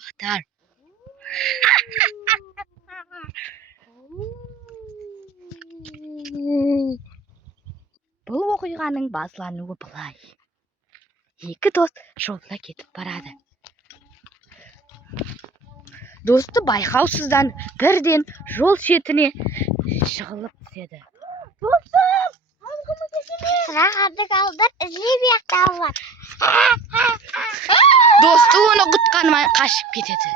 Ahtar. Бұл оқиғаның басылануы былай. Екі дос жолда кетіп барады. Досты байқаусыздан бірден жол шетіне жығылып түседі. Достым! Сырағарды қалдыр, іздеп яқтауыр. Досты оны құтқармай қашып кетеді.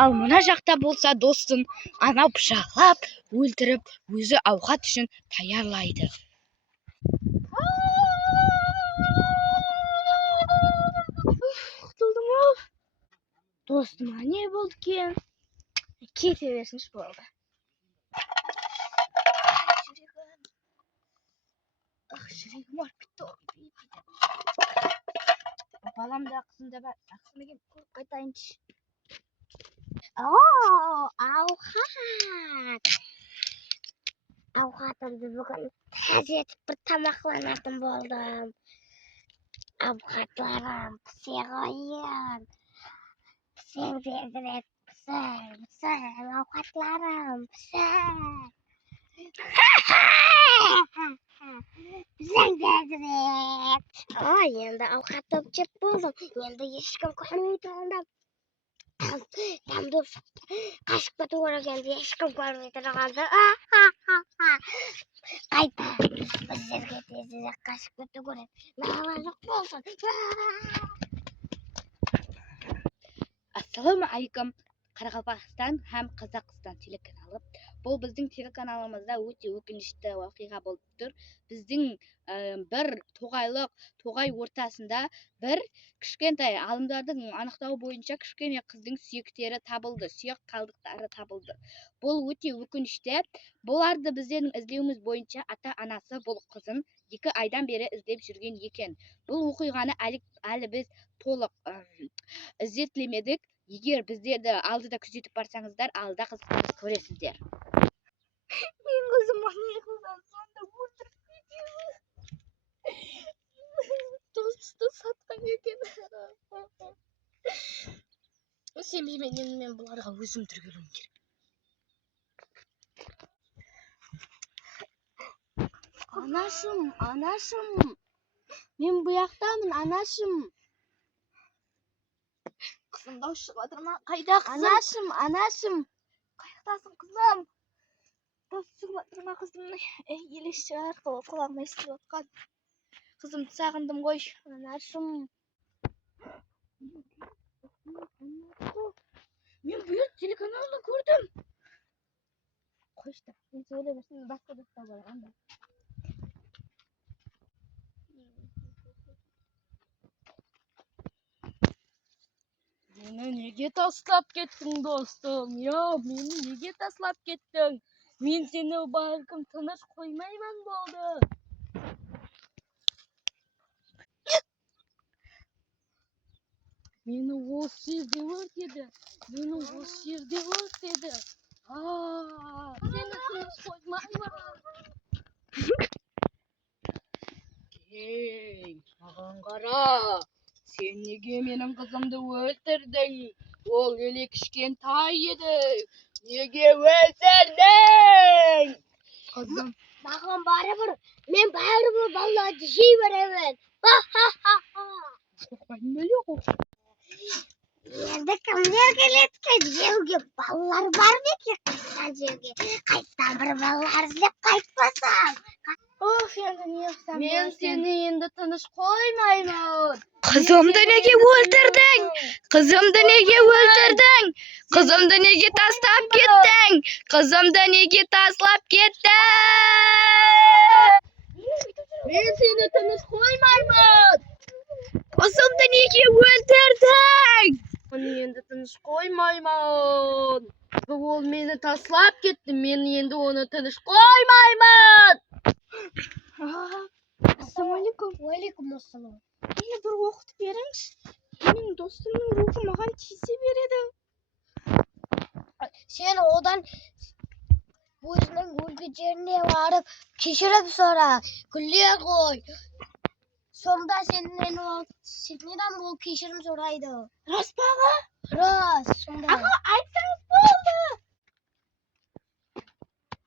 Ал мына жақта болса достын анау пышақлап, өлтіріп, өзі ауқат үшін таярлайды. Құтылдым-ау. Достыма не болды екен? Кете берсінші болды. Жүрегім ұрып кетті. Балам да қызым да бар. Ақсымеген көріп қайтайыншы. Ауқат. Ауқатымды бүгін тәз етіп бір тамақланатын болдым. Ауқатларым пісе қойын. Пісең тезірек пісің. Ауқатларым пісің. Пісің тезірек. Енді ауқат жеп болдым. Енді ешкім көрмей тұрғанда тамды қашып кету керек, енді ешкім көрмей тұрғанда. Қайта біздерге тезірек қашып кету керек. Нала жоқ болсын. Ассалаумағалейкум, Қарақалпақстан һәм Қазақстан телеканалы. Бұл біздің телеканалымызда өте өкінішті оқиға болып тұр. Біздің бір тоғай ортасында бір кішкентай ғалымдардың анықтауы бойынша кішкене қыздың сүйектері табылды, сүйек қалдықтары табылды. Бұл өте өкінішті. Бұларды біздердің іздеуіміз бойынша ата-анасы бұл қызын 2 айдан бері іздеп жүрген екен. Бұл оқиғаны әлі біз толық іздетілмедік. Егер біздерді алдыда күзетіп барсаңыздар, алда қызды көресіздер. Мен қызым анығынан сонда өлтіріп кетеді. Досты сатқан екен. Сенбеймін, енді мен бұларға өзім тіркелуім керек. Анашым. Мен бұяқтамын, анашым. Қызым дауыс шығып жатыр ма? Қайда қызым? Анашым. Қайдасың қызым? Дауыс шығып жатыр ма қызым? Елес шығар, құлағыма естіліп отқан. Қызымды сағындым ғой, анашым. Мен бұл телеканалды көрдім. Қойшты, мен сөйлей берсем басқа достар болғанда. Мені неге таслап кеттің, достым? Мені неге таслап кеттің? Мен сені бәлкім тыныш қоймаймын болды. Мені осы жерде өртеді. Сені тыныш қоймаймын. Кей, маған қара. Сен неге менің қызымды өлтірдің? Ол еле кішкентай еді. Неге өлтірдің? Қызым, Маған барыбір, мен бәрібір балаларды жей беремін. Қорқпайтын бөлек ол. Енді кімдер келеді жеуге? Балалар бар ма екен қайтқан жеуге? Қайттан бір балалар іздеп қайтпасам. Енді не қылсам? Мен сені енді тыныш қоймаймын. Қызымды неге өлтірдің? Қызымды неге таслап кеттің? Мен сені тыныш қоймаймын. Қызымды неге өлтірдің? Мен енді тыныш қоймаймын. Ол мені таслап кетті. Мен енді оны тыныш қоймаймын. Ассалаумағалейкум. Уалейкум ассалам. Мені бір оқытып беріңіз. Менің достымның рухы маған тиісе береді. Сен одан өзінің өлген жеріне барып кешірім сұра. Күле ғой. Sonda senden ол кешірім сұрайды. Рас па аға? Рас, сонда. Аға, айтсаңыз болды.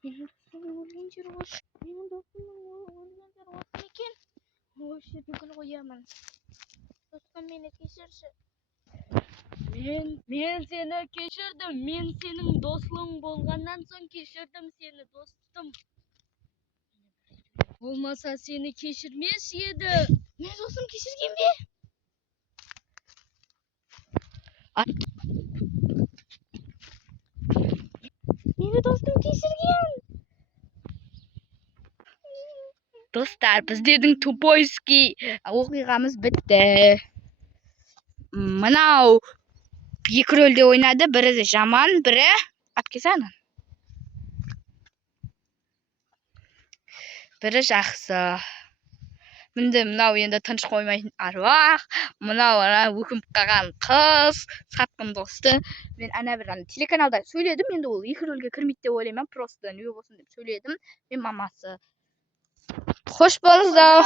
Менің досымның өлген жері осы. Менің досымның өлген жері осы екен. Ой, бүкіл қоямын. Достым, мені кешірші. Мен сені кешірдім. Мен сенің досың болғаннан соң кешірдім сені, достым. Болмаса сені кешірмес еді. Мен досым кешірген бе? Meni dostum kechirgan. Do'stlar, bizning Tupoyskiy o'qig'amiz bitdi. Mana ikki rolda o'ynadi. Biri Jaman, biri Apkesani. Biri yaxshi. Menda endi tinch qo'ymaydi arvoh. O'kimib qolgan qiz, satqin do'sti. Men ana bir telekanalda söyledim, endi u ikki rolga kirmaydi deb o'ylayman. Просто nima bo'lsin deb söyledim. Men mamasi. Xo'sh bo'linglar.